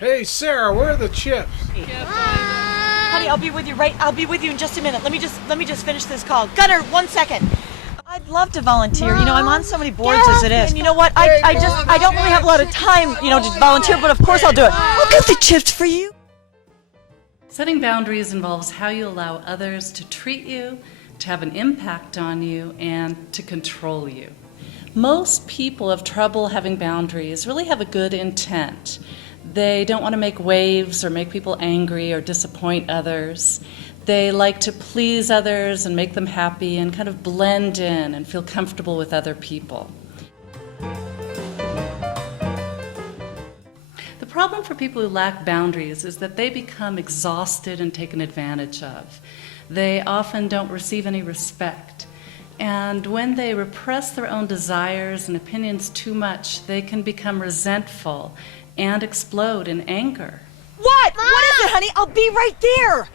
Hey, Sarah, where are the chips? Honey, I'll be with you I'll be with you in just a minute. Let me just finish this call. Gunner, 1 second. I'd love to volunteer. You know, I'm on so many boards as it is. And you know what? I don't really have a lot of time, to volunteer, but of course I'll do it. I'll get the chips for you. Setting boundaries involves how you allow others to treat you, to have an impact on you, and to control you. Most people have trouble having boundaries, really have a good intent. They don't want to make waves or make people angry or disappoint others. They like to please others and make them happy and kind of blend in and feel comfortable with other people. The problem for people who lack boundaries is that they become exhausted and taken advantage of. They often don't receive any respect. And when they repress their own desires and opinions too much, they can become resentful and explode in anger. What? Mom! What is it, honey? I'll be right there.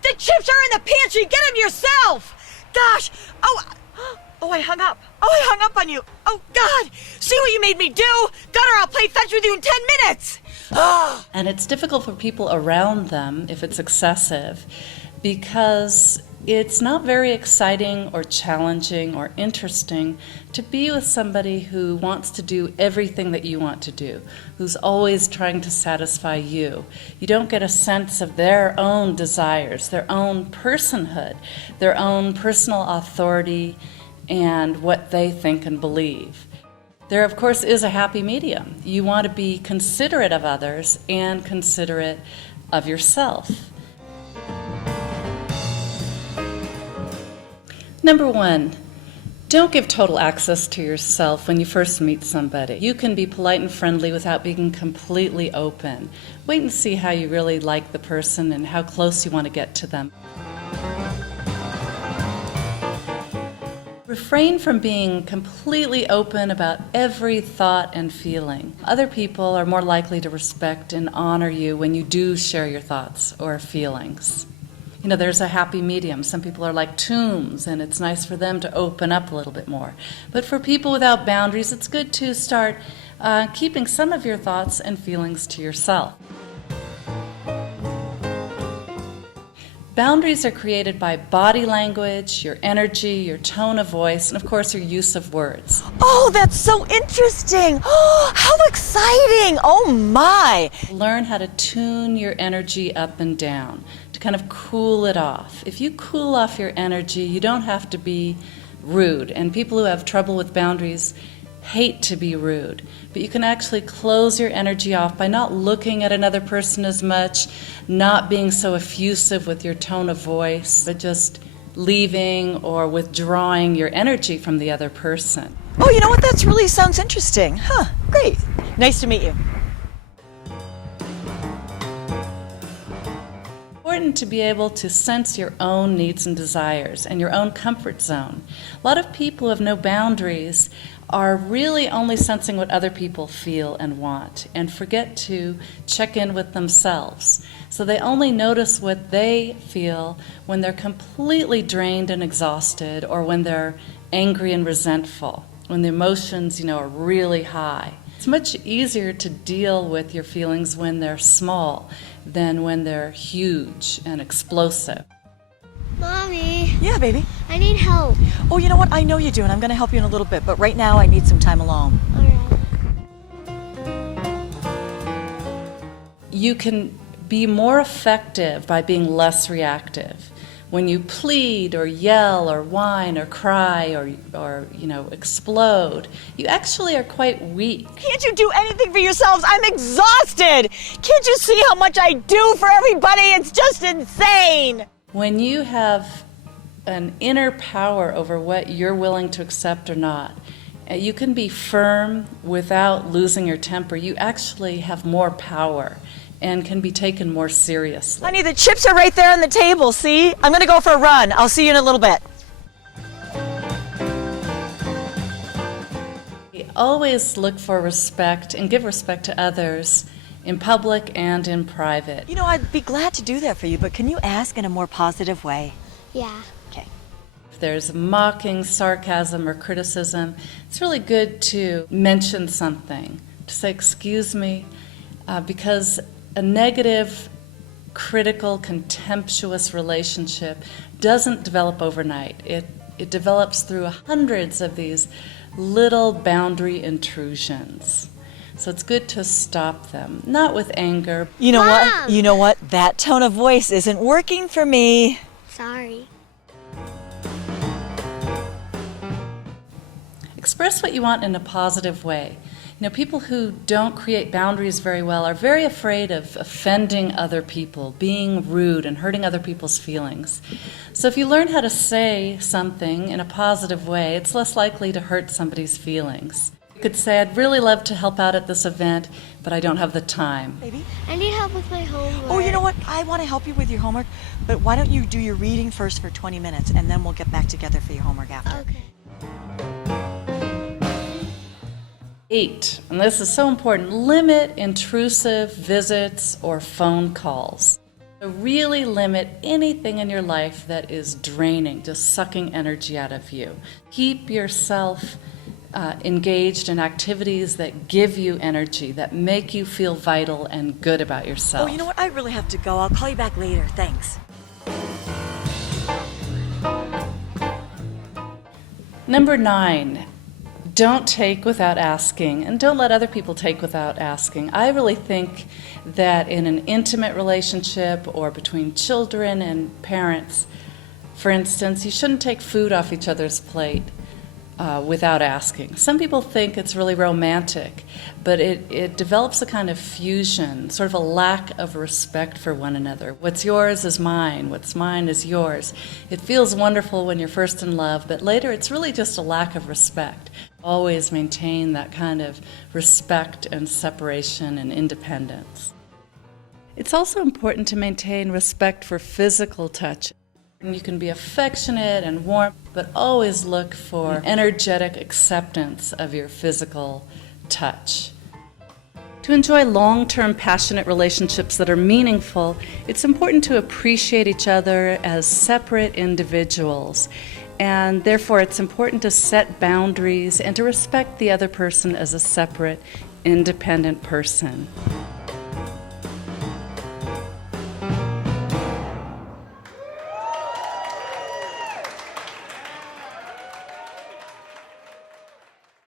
The chips are in the pantry. Get them yourself. Gosh. Oh, I hung up. I hung up on you. Oh, God. See what you made me do? Gunner, I'll play fetch with you in 10 minutes. And it's difficult for people around them if it's excessive, because it's not very exciting or challenging or interesting to be with somebody who wants to do everything that you want to do, who's always trying to satisfy you. You don't get a sense of their own desires, their own personhood, their own personal authority, and what they think and believe. There, of course, is a happy medium. You want to be considerate of others and considerate of yourself. Number one, don't give total access to yourself when you first meet somebody. You can be polite and friendly without being completely open. Wait and see how you really like the person and how close you want to get to them. Refrain from being completely open about every thought and feeling. Other people are more likely to respect and honor you when you do share your thoughts or feelings. There's a happy medium. Some people are like tombs, and it's nice for them to open up a little bit more. But for people without boundaries, it's good to start keeping some of your thoughts and feelings to yourself. Boundaries are created by body language, your energy, your tone of voice, and of course your use of words. Oh, that's so interesting. Oh, how exciting. Oh, my. Learn how to tune your energy up and down, to kind of cool it off. If you cool off your energy, you don't have to be rude. And people who have trouble with boundaries hate to be rude. But you can actually close your energy off by not looking at another person as much, not being so effusive with your tone of voice, but just leaving or withdrawing your energy from the other person. Oh, you know what? That really sounds interesting. Huh, great. Nice to meet you. Important to be able to sense your own needs and desires and your own comfort zone. A lot of people who have no boundaries are really only sensing what other people feel and want and forget to check in with themselves. So they only notice what they feel when they're completely drained and exhausted, or when they're angry and resentful, when the emotions, are really high. It's much easier to deal with your feelings when they're small than when they're huge and explosive. Mommy. Yeah, baby. I need help. Oh, you know what? I know you do, and I'm going to help you in a little bit, but right now I need some time alone. All right. You can be more effective by being less reactive. When you plead or yell or whine or cry or explode, you actually are quite weak. Can't you do anything for yourselves? I'm exhausted. Can't you see how much I do for everybody? It's just insane. When you have an inner power over what you're willing to accept or not, you can be firm without losing your temper. You actually have more power and can be taken more seriously. Honey, the chips are right there on the table, see? I'm going to go for a run. I'll see you in a little bit. Always look for respect and give respect to others in public and in private. I'd be glad to do that for you, but can you ask in a more positive way? Yeah. Okay. If there's mocking, sarcasm, or criticism, it's really good to mention something, to say, excuse me, because a negative, critical, contemptuous relationship doesn't develop overnight. It develops through hundreds of these little boundary intrusions. So it's good to stop them, not with anger. You know Mom! what? You know what? That tone of voice isn't working for me. Sorry. Express what you want in a positive way. You know, people who don't create boundaries very well are very afraid of offending other people, being rude and hurting other people's feelings. So if you learn how to say something in a positive way, it's less likely to hurt somebody's feelings. You could say, I'd really love to help out at this event, but I don't have the time. Baby? I need help with my homework. Oh, you know what? I want to help you with your homework, but why don't you do your reading first for 20 minutes, and then we'll get back together for your homework after. Okay. 8, and this is so important, limit intrusive visits or phone calls. So really limit anything in your life that is draining, just sucking energy out of you. Keep yourself engaged in activities that give you energy, that make you feel vital and good about yourself. Oh, you know what? I really have to go. I'll call you back later. Thanks. Number 9, don't take without asking, and don't let other people take without asking. I really think that in an intimate relationship or between children and parents, for instance, you shouldn't take food off each other's plate without asking. Some people think it's really romantic, but it develops a kind of fusion, sort of a lack of respect for one another. What's yours is mine, what's mine is yours. It feels wonderful when you're first in love, but later it's really just a lack of respect. Always maintain that kind of respect and separation and independence. It's also important to maintain respect for physical touch. You can be affectionate and warm, but always look for energetic acceptance of your physical touch. To enjoy long-term passionate relationships that are meaningful, it's important to appreciate each other as separate individuals. And therefore, it's important to set boundaries and to respect the other person as a separate, independent person.